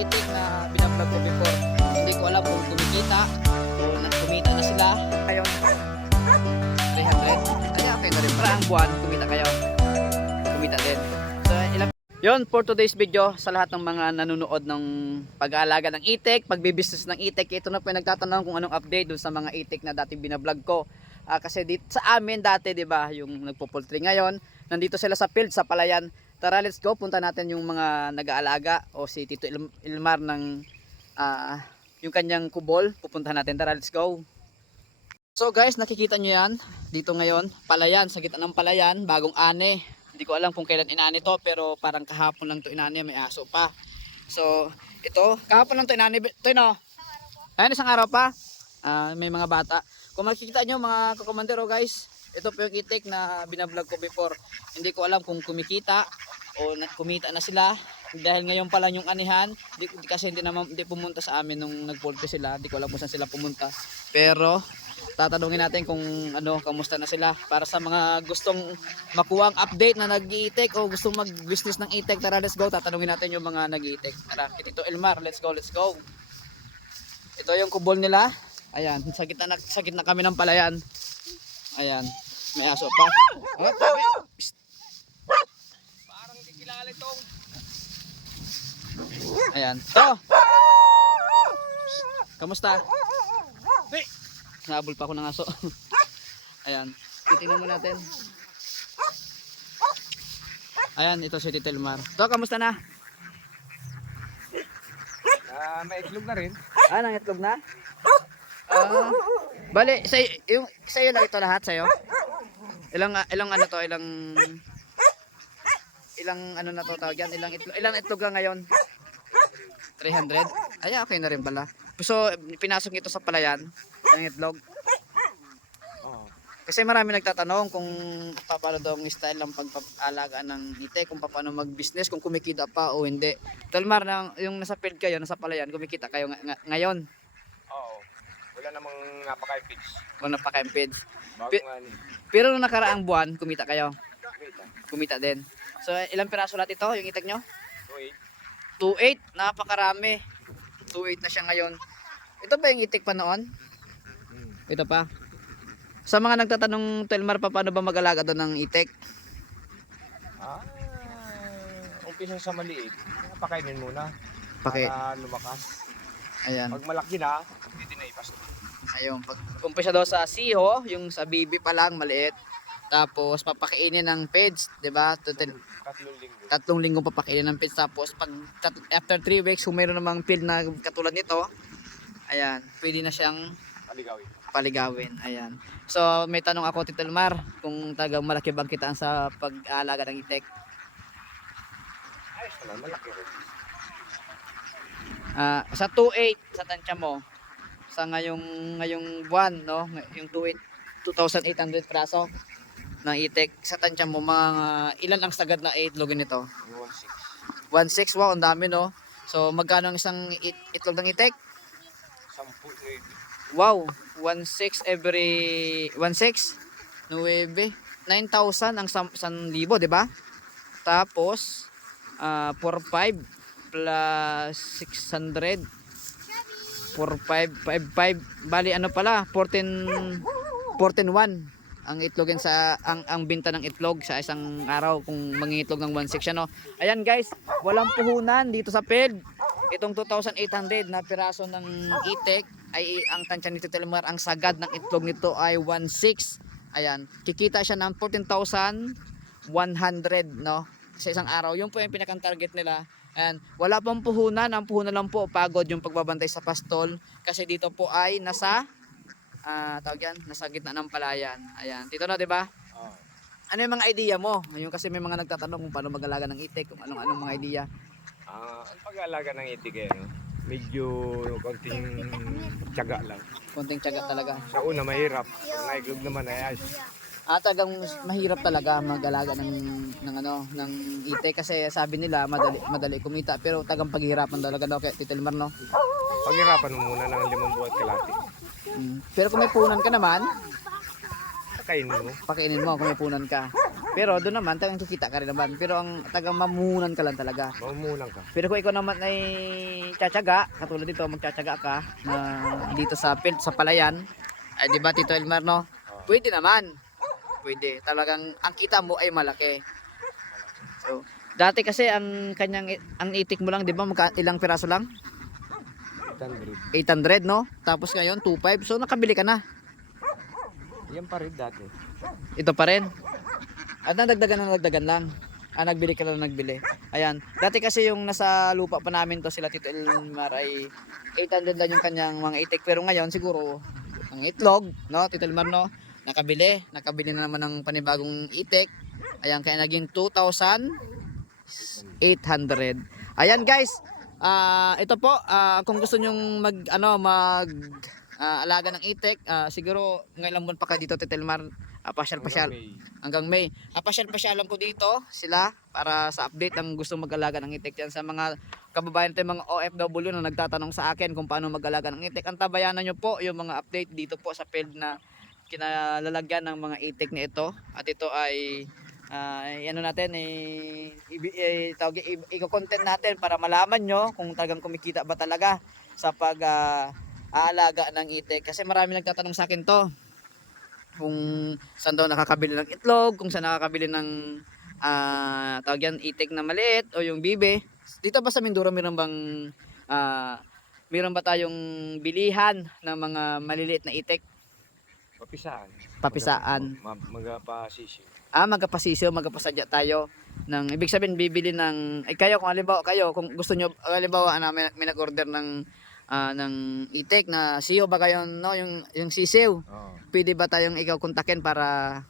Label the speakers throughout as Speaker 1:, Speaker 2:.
Speaker 1: itik na binablog ko before. Hindi ko alam kung kumikita o na- kumita na sila. Ngayon, 300. Ay, okay na rin. Para ang buwan, kumita kayo. Kumita din. So, ilang Yon for today's video sa lahat ng mga nanonood ng pag-aalaga ng itik, pagbibusiness ng itik, ito na po yung nagtatanong kung anong update dun sa mga itik na dating binablog ko. Ah, kasi dito sa amin dati, 'di ba, yung nagpo-poultry ngayon, nandito sila sa field sa Palayan. Tara, let's go. Punta natin yung mga nag-aalaga o si Tito Il- Ilmar ng ah, yung kanyang kubol. Pupunta natin. Tara, let's go. So guys, nakikita nyo yan dito ngayon, palayan, sa gitna ng palayan, bagong ane. Hindi ko alam kung kailan inani to, pero parang kahapon lang to inani, may aso pa. So, ito, kahapon lang to inani. Ito no? Ayun, isang araw pa. Ah, may mga bata. Kung makikita nyo mga kakomandero guys, ito po yung itik na binablog ko before. Hindi ko alam kung kumikita o kumita na sila. Dahil ngayon pa lang yung anihan, di, di- kasi hindi naman hindi pumunta sa amin nung nagpulpe sila. Hindi ko alam kung saan sila pumunta. Pero tatanungin natin kung ano, kamusta na sila. Para sa mga gustong makuha ang update na nag-iitik o gustong mag-business ng itik, tara let's go. Tatanungin natin yung mga nag-iitik. Tara, ito Elmar, let's go, let's go. Ito yung kubol nila. Ayan, sa gitna, na, sa gitna kami ng palayan. Ayan, may aso pa. Oh, tabi. Psst.
Speaker 2: Parang di kilala itong
Speaker 1: Ayan. To. Kamusta?
Speaker 2: Hey!
Speaker 1: Nahabol pa ako ng aso. Ayan. Titingnan mo natin. Ayan, ito si Tito Elmar. To, kamusta na?
Speaker 2: Ah, may itlog na rin.
Speaker 1: Ah, nangitlog na? Ah. bali, sa yung sa lang ito lahat sa Ilang ah, ilang ano to, ilang ilang ano na to tawag yan, ilang itlog, ilang itlog ngayon? 300? Ay, okay na rin pala. So, pinasok ito sa palayan ng itlog. Kasi marami nagtatanong kung paano daw ang style ng pagpapalaga ng ite, kung paano mag-business, kung kumikita pa o hindi. Talmar, na, yung nasa field kayo, nasa palayan, kumikita kayo nga- nga- ngayon.
Speaker 2: Oo. Wala namang napaka-pitch.
Speaker 1: Kung napaka-impede.
Speaker 2: Bago
Speaker 1: Pi-
Speaker 2: nga ni.
Speaker 1: Pero nung nakaraang buwan, kumita kayo.
Speaker 2: Kumita.
Speaker 1: Kumita din. So, ilang piraso lahat ito, yung itak nyo?
Speaker 2: Wait.
Speaker 1: 2.8. Napakarami. 2.8 na siya ngayon. Ito ba yung itik pa noon? Ito pa. Sa mga nagtatanong, Telmar, pa, paano ba mag-alaga doon ng itik?
Speaker 2: Ah, umpisa sa maliit. Pakainin muna.
Speaker 1: Paki,
Speaker 2: Para lumakas.
Speaker 1: ayan.
Speaker 2: Pag malaki na, hindi na ipas.
Speaker 1: Ayun, pag umpisa daw sa siho, yung sa bibi pa lang, maliit. Tapos, papakainin ng peds, di ba? Total,
Speaker 2: Tatlong linggo.
Speaker 1: tatlong linggo papakainin ng peds. Tapos, pag tat- after 3 weeks, kung mayroon namang field na katulad nito, ayan, pwede na siyang
Speaker 2: Paligawin.
Speaker 1: paligawin. Ayan. So, may tanong ako, Tito Elmar, kung tagang malaki bang kitaan sa pag-aalaga ng itek.
Speaker 2: Ayos naman, malaki rin.
Speaker 1: Ah, sa 2.8 sa tansya mo, sa ngayong ngayong buwan, no? Yung 2.8 2,800 praso ng itek sa tansya mo mga ilan ang sagad na itlog nito?
Speaker 2: Yung 1.6.
Speaker 1: 1.6 wow, ang dami no. So magkano ang isang it itlog ng itek?
Speaker 2: Sampu, nuebe.
Speaker 1: Wow, 1.6 every 1.6 9 9,000 ang 1,000, 'di ba? Tapos ah 4.5 plus 600 4.5 5.5 bali ano pala 14 14.1 ang itlogin sa ang ang binta ng itlog sa isang araw kung mangingitlog ng 1.6 siya no. Ayan guys, walang puhunan dito sa field. Itong 2,800 na piraso ng itek ay ang tansya ni Tito Elmar, ang sagad ng itlog nito ay 1.6. Ayan, kikita siya ng 14,100 no sa isang araw. Yun po yung pinakang target nila. Ayan, wala pang puhunan, ang puhunan lang po pagod yung pagbabantay sa pastol kasi dito po ay nasa ah tawag yan, nasa gitna ng palayan. Ayan, dito na 'di ba?
Speaker 2: Oo.
Speaker 1: Ano yung mga idea mo? Yung kasi may mga nagtatanong kung paano mag-alaga ng itik, kung anong anong mga idea.
Speaker 2: Ah, ang pag-aalaga ng itik eh, no? medyo konting tiyaga lang.
Speaker 1: Konting tiyaga talaga.
Speaker 2: Sa una mahirap. Pag naiglog naman ay ayos.
Speaker 1: At tagang mahirap talaga mag-alaga ng ng ano ng itik kasi sabi nila madali madali kumita pero tagang paghihirapan talaga daw kay Tito Elmar no.
Speaker 2: Paghirapan mo muna ng limang buwan kalati.
Speaker 1: Mm. Pero kung may punan ka naman,
Speaker 2: Kakainin mo.
Speaker 1: pakainin mo kung may punan ka. Pero doon naman, tagang kikita ka rin naman. Pero ang tagang mamunan ka lang talaga.
Speaker 2: Mamulang ka.
Speaker 1: Pero kung ikaw naman ay tsatsaga, katulad dito, magtsatsaga ka na dito sa field, sa palayan, ay di ba Tito Elmar, no? Pwede naman. Pwede. Talagang ang kita mo ay malaki. So, dati kasi ang kanyang ang itik mo lang, di ba, ilang piraso lang?
Speaker 2: 800.
Speaker 1: 800, no? Tapos ngayon 25. So nakabili ka na.
Speaker 2: Yan pa rin dati.
Speaker 1: Ito pa rin. At nagdagdagan na nagdagan lang. Ah, nagbili ka lang nagbili. Ayan. Dati kasi yung nasa lupa pa namin to sila Tito Elmar ay 800 lang yung kanyang mga itik. Pero ngayon siguro ang itlog, no? Tito Elmar, no? Nakabili. Nakabili na naman ng panibagong itik. Ayan, kaya naging 2,800. Ayan guys. Ah, ito po, ah, kung gusto nyong mag ano mag ah, alaga ng itik, ah, siguro ngailang buwan pa kayo dito Tito Elmar. Ah, pasyal-pasyal
Speaker 2: Hanggang May.
Speaker 1: hanggang May. Apasyal-pasyalan ko dito sila para sa update ang gusto mag-alaga ng itik yan sa mga kababayan natin mga OFW na nagtatanong sa akin kung paano mag-alaga ng itik. Ang tabayanan nyo po yung mga update dito po sa field na kinalalagyan ng mga itik na ito. At ito ay ah, ano natin eh, eh, tawag, i- i-content natin para malaman nyo kung talagang kumikita ba talaga sa pag ah, aalaga ng itik. Kasi marami nagtatanong sa akin to kung saan daw nakakabili ng itlog, kung saan nakakabili ng ah tawag yan, itik na maliit o yung bibe. Dito ba sa Mindoro meron bang ah meron ba tayong bilihan ng mga maliliit na itik?
Speaker 2: Papisaan.
Speaker 1: Papisaan.
Speaker 2: Mag- Magapasisi.
Speaker 1: Ah, magkapasisyo, magkapasadya tayo ng ibig sabihin bibili ng ay kayo kung halimbawa kayo kung gusto nyo halimbawa na may, may nag-order ng ah, ng itik na siyo ba kayo no yung yung sisiw
Speaker 2: Oo.
Speaker 1: pwede ba tayong ikaw kontakin para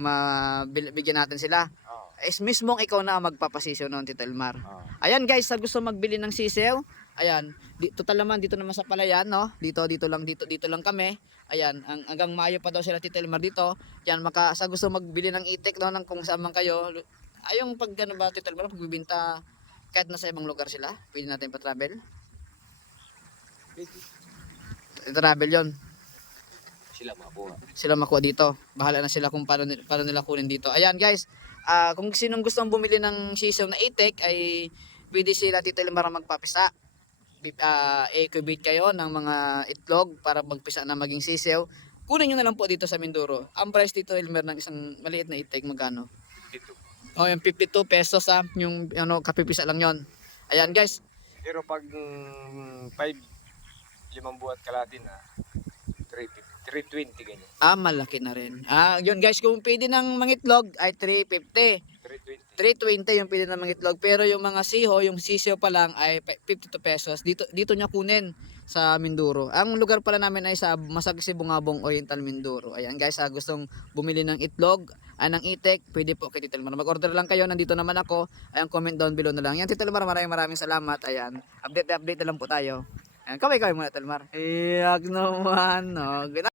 Speaker 1: mabigyan natin sila?
Speaker 2: Oo.
Speaker 1: Is mismong ikaw na magpapasisyo noon, Tito Elmar.
Speaker 2: Oo.
Speaker 1: Ayan guys, sa gusto magbili ng sisew, ayan, di, total naman dito naman sa palayan, no? Dito, dito lang, dito, dito lang kami. Ayan, ang, hanggang Mayo pa daw sila Tito Elmar dito. Yan, maka, sa gusto magbili ng itik, no, ng kung saan man kayo. Ayong pag ano ba, Tito Elmar, pagbibinta, kahit nasa ibang lugar sila, pwede natin pa-travel. Travel yon
Speaker 2: Sila makuha.
Speaker 1: sila makuha dito. Bahala na sila kung paano, paano nila kunin dito. Ayan guys, ah kung sinong gustong bumili ng sisaw na itik ay pwede sila Tito Elmar magpapisa. Bi- ah i-incubate kayo ng mga itlog para magpisa na maging sisaw. Kunin nyo na lang po dito sa Mindoro. Ang price dito Elmer ng isang maliit na itik magkano?
Speaker 2: Dito.
Speaker 1: Oh, yung 52 pesos ah, yung ano kapipisa lang yon. Ayan guys,
Speaker 2: Pero pag 5, limang buwan kalahati na, 350, 320 ganyan.
Speaker 1: ah malaki na rin. Ah, yun guys, kung pwede ng mangitlog ay 350.
Speaker 2: 320.
Speaker 1: 320 yung pili ng itlog. Pero yung mga siho yung sisiyo pa lang ay pe- 52 pesos. Dito dito niya kunin sa Mindoro. Ang lugar pala namin ay sa Masagsi Bungabong Oriental Mindoro. Ayan guys ha, gustong bumili ng itlog ay ng itek pwede po kay Tito Elmar mag order lang kayo. Nandito naman ako. Ayan comment down below na lang. Yan Tito Elmar maraming maraming salamat. Ayan update update na lang po tayo. Ayan kaway kaway muna Tito Elmar iyak naman no